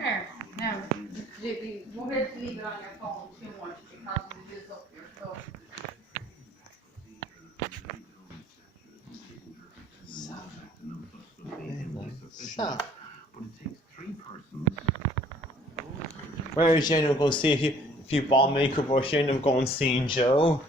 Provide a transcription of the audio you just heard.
Here, now, go ahead and leave it on your phone too much because it is up your stuff. So, where is Shane? We're going to see if you bought makeup or Shane, I'm going seeing Joe.